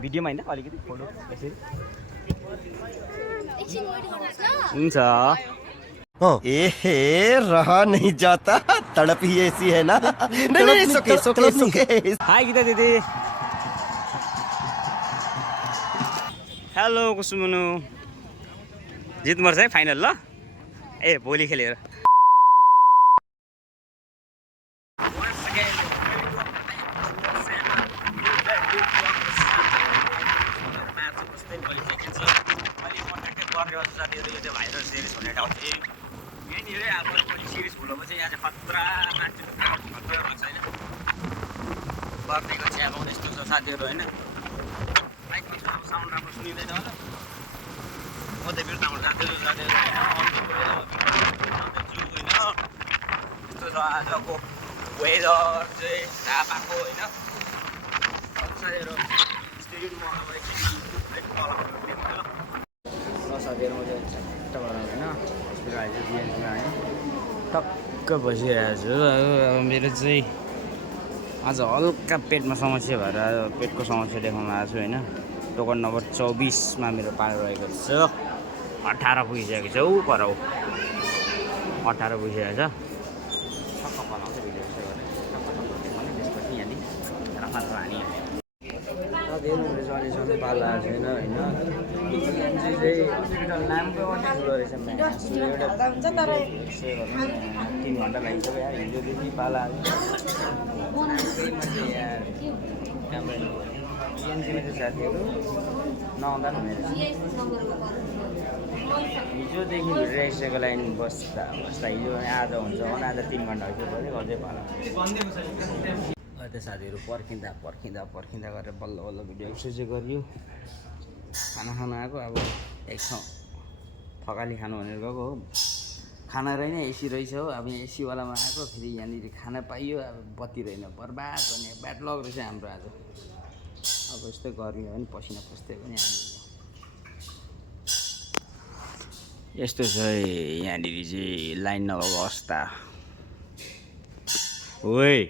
भिडियोमा हैन अलिकति फोटो यसरी हुन्छ एहे रहा नहीं जाता तड़प ही ऐसी है ना नहीं सुके हाय गीता दिदी हेलो कुसुमनु जित्नुपर्छ है फाइनल ल ए भोलि खेलेर भाइरल सिरिज हुने ठाउँ चाहिँ यहीँनिरै अब सिरिज भुलोमा चाहिँ यहाँ चाहिँ खतरा मान्छे खतरा भएको छैन बर्नेको चिया पाउने यस्तो छ साथीहरू होइन बाइकमा अब साउन्ड राम्रो सुनिँदैन होला म त बिर्ताबाट जाँदैछु यस्तो छ आजको वेदर चाहिँ ढापाको होइन साथीहरू स्टेडियममा अब एकछिन साथीहरू म चाहिँ चट्ट बनाउँदैन हस्पिटल आइज बिएनसीमा होइन टक्क बसिरहेको छु अब मेरो चाहिँ आज हल्का पेटमा समस्या भएर पेटको समस्या देखाउन आएको छु होइन टोकन नम्बर 24 मा मेरो पालो रहेको छ 18 पुगिसकेको छ ऊ पर 18 पुगिसकेको छ टक्क बनाउँछ भिडियो यसो गरेर टक्क देखाउने त्यसपछि यहाँनिर राफा हानी साथीहरू पाला छैन होइन हस्पिटल नामको ठुलो रहेछ 3 घन्टा लागिसक्यो यार हिजोदेखि पाला यार बिएनसीमा चाहिँ साथीहरू नआउँदा पनि हुने रहेछ हिजोदेखि भिडिरहेको लाइन बस्दा हिजो आज हुन्छ भने आज 3 घन्टा भइसक्यो गर्दै पाला त्यो साथीहरू पर्खिँदा गरेर बल्ल बल्ल भिडियो एक्सर्साइज गरियो खाना खान आएको अब एक ठाउँ थकाली खानु भनेर गएको हो खाना रहेन एसी रहेछ हो अब यहाँ एसीवालामा आएको फेरि यहाँनिर खाना पाइयो अब बत्ती रहेन बर्बाद भने ब्याड लक रहेछ हाम्रो आज अब यस्तो गर्मी भने पसिना पस्दै पनि यस्तो छ यहाँनिर चाहिँ लाइन नभएको अवस्था ओइ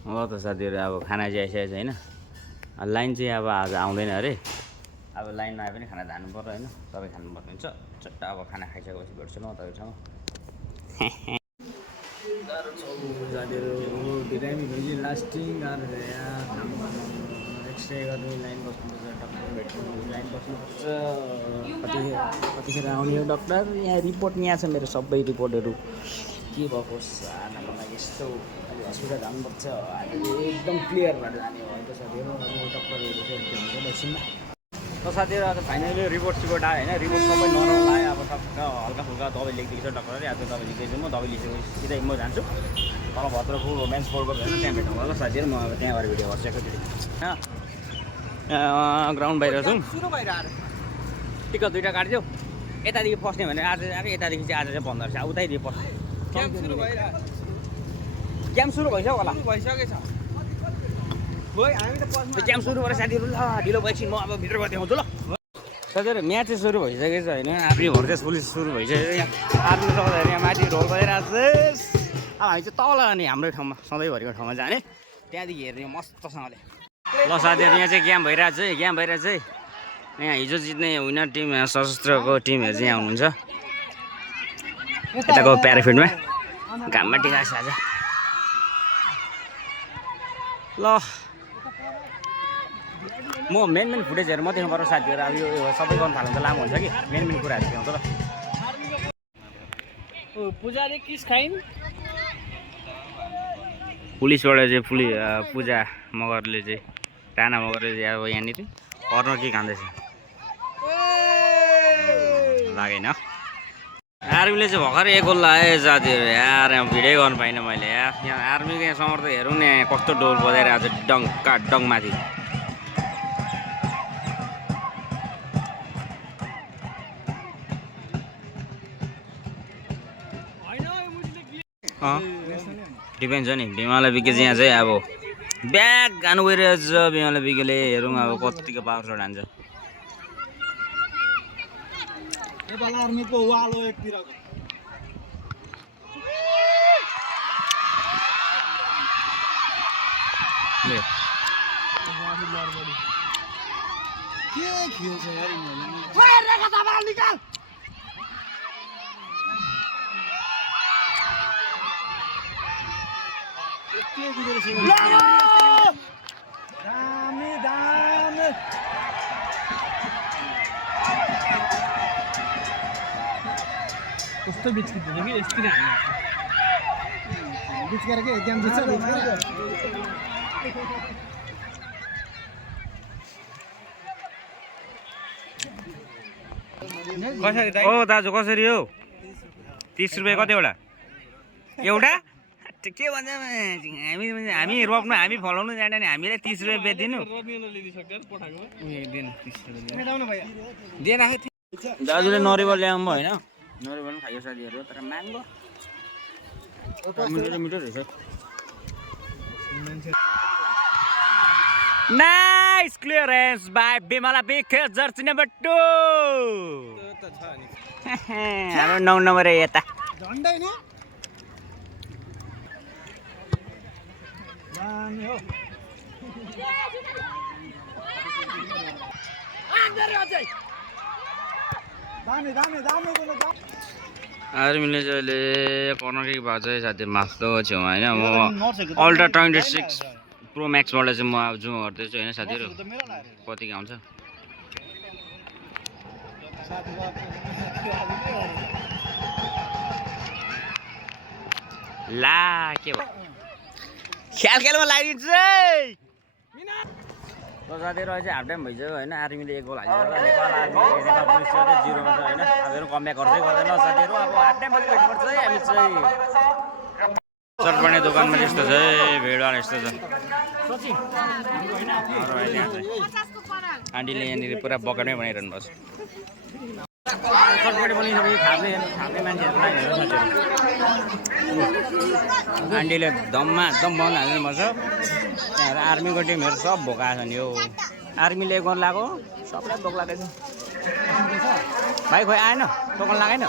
हो त साथीहरू अब खाना चाहिँ आइसकेको छ होइन लाइन चाहिँ अब आज आउँदैन अरे अब लाइन नआए पनि खाना धानु पर्यो होइन तपाईँ खानुपर्ने हुन्छ चट्ट अब खाना खाइसकेपछि भेट्छु न तपाईँसँग साथीहरू बिरामी भेजी लास्टिङ एक्सरे गर्नु लाइन बस्नुपर्छ डक्टर भेट्नु लाइन बस्नुपर्छ कतिखेर आउने हो डक्टर यहाँ रिपोर्ट यहाँ छ मेरो सबै रिपोर्टहरू के भएको आनाको लागि यस्तो अहिले हस्पिटल जानुपर्छ एकदम क्लियर भएर जाने हो होइन साथीहरू अब डक्टरहरू चाहिँ हुन्छ एकछिनमा त साथीहरू आज फाइनली रिपोर्ट सिपोर्ट आयो होइन रिपोर्ट सबै नर्मल आयो अब टक्क हल्का फुल्का दबाई लेखिदिएको छ डक्टरले आज दबाई लेख्दैछु म दबाई लिइसकेपछि सिधै म जान्छु तल भद्रपुर वुमेन्स फोरको होइन त्यहाँ भेटौँ होला साथीहरू म अब त्यहाँ गएर भिडियो गर्छु एकैचोटि होइन ग्राउन्ड बाहिर छौँ सुरु बाहिर आएर टिकट 2टा काटिदियो यतादेखि पस्ने भने आज यतादेखि चाहिँ आज चाहिँ बन्द रहेछ उतैदेखि पस्छ क्याम्प सुरु भइसक्यो होला भइसकेको छ क्याम्प सुरु भएर साथीहरू ल ढिलो भएपछि म अब भित्र गएर देखाउँछु ल साथीहरू म्याच चाहिँ सुरु भइसकेको छ होइन आर्मी भर्सेस पुलिस सुरु भइसक्यो यहाँ आर्मी सक्दाखेरि यहाँ माथि ढोल बजाइरहेको छ अब हामी चाहिँ तल अनि हाम्रै ठाउँमा सधैँभरिको ठाउँमा जाने त्यहाँदेखि हेर्ने मस्तसँगले ल साथीहरू यहाँ चाहिँ गेम भइरहेको छ गेम भइरहेको छ यहाँ हिजो जित्ने विनर टिम सशस्त्रको टिमहरू चाहिँ आउनुहुन्छ यताको प्याराफिटमा घाममा टिकाएको छ आज ल म मेन फुटेजहरू मात्रै देखाउनु पर्छ साथीहरू अब यो सबै गर्नु थाल्नु त लामो हुन्छ कि मेन कुराहरू देखाउँछ ल पुजारी किस खाइन् पुलिसबाट चाहिँ पूजा मगरले चाहिँ राणा मगरले चाहिँ अब यहाँनिर कर्नर के खाँदैछ लागेन आर्मीले चाहिँ भर्खर एक गोल लगायो साथीहरू यार यहाँ भिडियो गर्नु पाइनँ मैले यार यहाँ आर्मीको यहाँ समर्थक हेरौँ न यहाँ कस्तो डोल बजाइरहेको छ डङ्का डङमाथि डिफेन्स हो नि बिमला बिके चाहिँ यहाँ चाहिँ अब ब्याग गानु गइरहेछ बिमला बिकेले हेरौँ अब कतिको पावर सट हान्छ नेपाल आर्मीको वाल हो एकतिरको के खेल्छ यार यिनीहरूले? के कुदेर दामी दामी कस्तो बिच किन्छ कि यस्तै नै बिच गरेर के एकदम बिच कसरी ओ दाजु कसरी हो 30 रुपैयाँ कतिवटा एउटा के भन्छ हामी रोक्नु हामी फलाउनु जाँदैन हामीलाई 30 रुपैयाँ बेचिदिनु दिएन दाजुले नरिवल ल्याउनु भयो होइन नरिवल पनि खायो साथीहरू तर म्याङ्गो मिठो मिठो रहेछ नाइस क्लियरेन्स बाई बिमला बिके जर्सी नम्बर 2 हाम्रो 9 नम्बर यता झन्डै नि दामी हो दामी दामी दामी बोल्नु आर्मीले चाहिँ अहिले कर्नर किक भएको चाहिँ साथीहरू मास्दो छेउमा होइन म अल्ट्रा 26 प्रो म्याक्सबाट चाहिँ म अब जुम गर्दैछु होइन साथीहरू कतिको आउँछ ला के भयो खेलमा लगाइदिन्छु साथीहरू अहिले चाहिँ हाफ टाइम भइसक्यो होइन आर्मीले 1 गोल हाल्यो नेपाल आर्मी नेपाल पुलिस चाहिँ 0 मा छ होइन हामीहरू कमब्याक गर्दै गर्दैन साथीहरू अब हाफ टाइम पछि भेट्नुपर्छ है हामी चाहिँ चटपटे दोकानमा यस्तो छ है भिडभाड यस्तो छ आन्टीले यहाँनिर पुरा बगानमै बनाइरहनु भएको छ चटपटे पनि सबै खाने मान्छेहरूको लागि हो साथीहरू आन्टीले दममा दम बनाउनु हाल्नु पर्छ त्यहाँबाट आर्मीको टिमहरू सब भोकाएको छ नि यो आर्मीले गर्न लगाएको सबलाई भोक लागेको छ भाइ खोइ आएन टोकन लागेन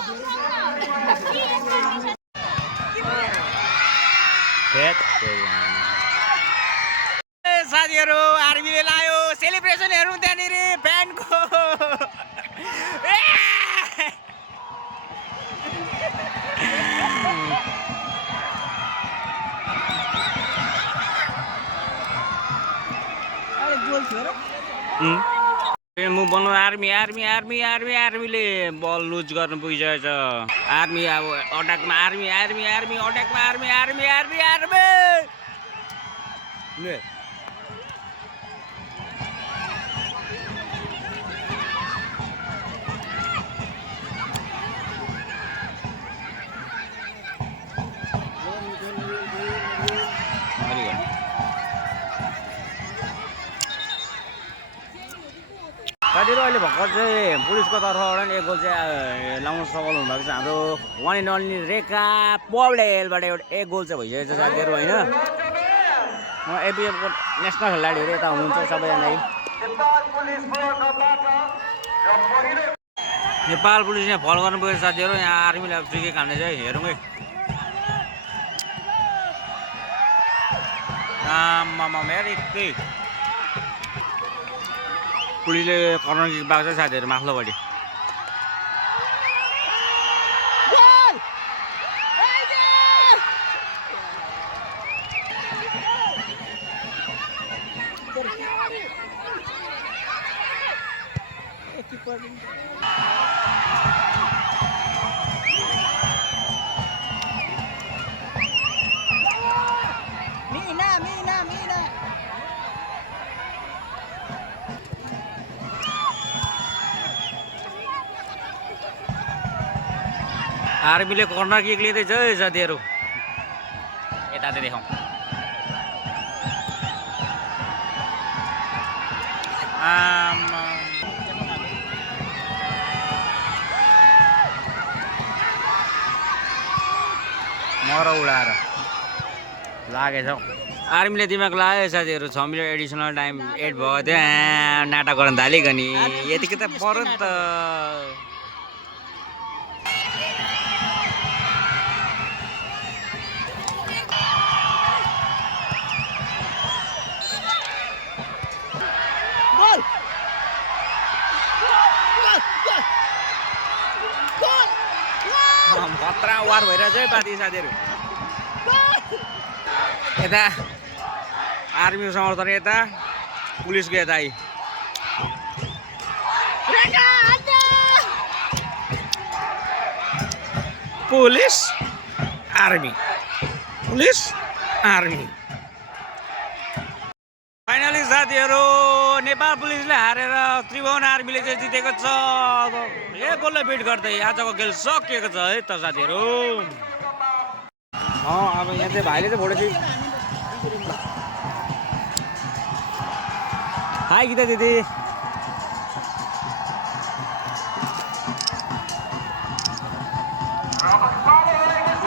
साथीहरू आर्मीले लायो सेलिब्रेसन हेरौँ त्यहाँनिर ब्यान्डको मुभ बनाउनु आर्मीले बल लुज गर्नु पुगिसकेको छ आर्मी अब अट्याकमा आर्मी साथीहरू अहिले भर्खर चाहिँ पुलिसको तर्फबाट नि 1 गोल चाहिँ लाउन सफल हुनुभएको छ हाम्रो वान एन्ड ओन्ली रेखा पौडेलबाट एउटा 1 गोल चाहिँ भइसकेको छ साथीहरू होइन एपिएफको नेसनल खेलाडीहरू यता हुनुहुन्छ सबैजना नेपाल पुलिस यहाँ फलो गर्नु पुगेको साथीहरू यहाँ आर्मीले अब फ्री किक हाल्ने चाहिँ हेरौँ है आम्मामा यति पुलिसले कर्नर किक पाएको छ साथीहरू माथिल्लोपट्टि आर्मीले कर्नर किक लिँदैछ है साथीहरू यता चाहिँ देखाउँ मर उडाएर लागेछ आर्मीले दिमाग लाग्यो साथीहरू 6 मिनट एडिसनल टाइम 8 भयो त्यहाँ नाटक गर्न थालेको नि यतिकै त पऱ्यो नि त खतरा वार भइरहेछ है पार्टी साथीहरू यता आर्मीको समर्थन यता पुलिसको यता पुलिस आर्मी फाइनली साथीहरू नेपाल पुलिसले हारेर त्रिभुवन आर्मीले चाहिँ जितेको छ एक गोलले बिट गर्दै आजको खेल सकिएको छ है त साथीहरू अब यहाँ चाहिँ भाइले चाहिँ भोट हाई गीता दिदी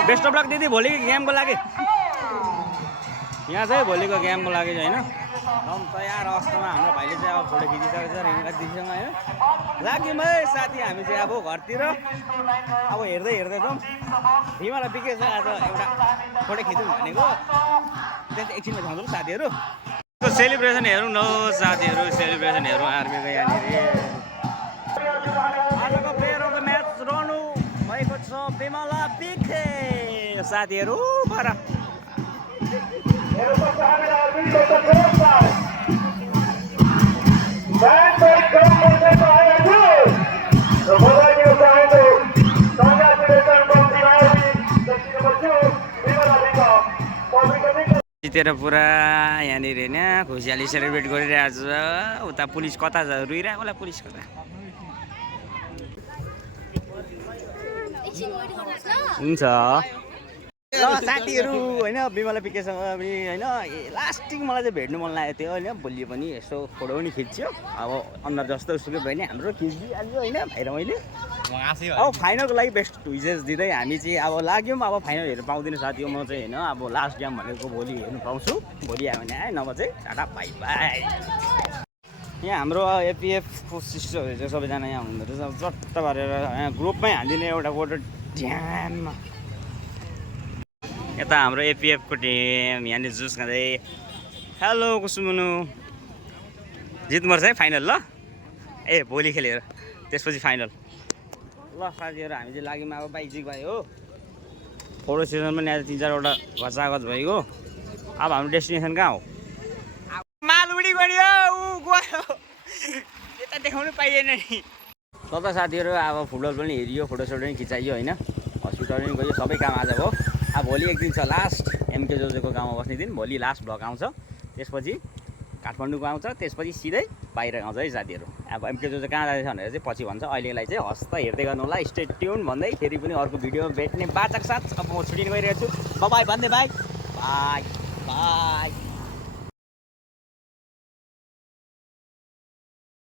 बेस्ट अफ लक दिदी भोलिको गेमको लागि यहाँ चाहिँ भोलिको गेमको लागि चाहिँ होइन एकदम तयार अवस्थामा हाम्रो भाइले चाहिँ अब फोटो खिचिसकेको छ रेणुका दिदीसँग होइन लाग्यौँ है साथी हामी चाहिँ अब घरतिर अब हेर्दै जाउँ हिमालय बिकेछ आज एउटा फोटो खिचौँ भनेको त्यहाँ चाहिँ एकछिनमा देखाउँछौँ साथीहरू सेलिब्रेसन हेरौँ न साथीहरू सेलिब्रेसन हेरौँ आर्मीको यहाँनिर आजको प्लेयर अफ द म्याच रहनु भएको छ बिमला बिखे साथीहरू पर जितेर पुरा यहाँनिर होइन खुसियाली सेलिब्रेट गरिरहेको छ उता पुलिस कता छ रुइरहेको होला पुलिस कता हुन्छ ल साथीहरू होइन बिमला पिकेसँग पनि होइन लास्टिङ मलाई चाहिँ भेट्नु मन लागेको थियो होइन भोलि पनि यसो फोटो पनि खिच्यो अब अनुहार जस्तो सुकै भयो नि हाम्रो खिचिदिइहाल्यो होइन भाइ र मैले अब फाइनलको लागि बेस्ट विजेस दिँदै हामी चाहिँ अब लाग्यौँ अब फाइनल हेर्नु पाउँदैन साथी म चाहिँ होइन अब लास्ट गेम भनेको भोलि हेर्नु पाउँछु भोलि आयो भने नभए चाहिँ टाटा बाई बाई यहाँ हाम्रो एपिएफको सिस्टरहरू चाहिँ सबैजना यहाँ हुँदो रहेछ चट्ट पारेर यहाँ ग्रुपमै हालिदिने एउटा फोटो ड्याममा यता हाम्रो एपिएफको टिम यहाँनिर जुस खाँदै हेलो कुसुमुनु जित्नुपर्छ है फाइनल ल ए भोलि खेलेर त्यसपछि फाइनल ल साथीहरू हामी चाहिँ लाग्यौँ अब बाइक जिक भयो हो फोटो सेसन पनि आज 3-4वटा घचागच भयो अब हाम्रो डेस्टिनेसन कहाँ हो मालुडी गयो ऊ गयो यता देखाउनु पाइएन नि त साथीहरू अब फुटबल पनि हेरियो फोटोसोटो पनि खिचाइयो होइन हस्पिटल पनि गयो सबै काम आज हो अब भोलि एक दिन छ लास्ट एमके जोजेको गाउँमा बस्ने दिन भोलि लास्ट भ्लग आउँछ त्यसपछि काठमाडौँको आउँछ त्यसपछि सिधै बाहिर आउँछ है साथीहरू अब एमके जोजे कहाँ जाँदैछ भनेर चाहिँ पछि भन्छ अहिलेलाई चाहिँ हस्त हेर्दै गर्नु होला स्टे ट्युन भन्दै फेरि पनि अर्को भिडियो भेट्ने बाचक साथ अब म छुट्टिन गइरहेको छु बाई भन्दै बाई बाई बाई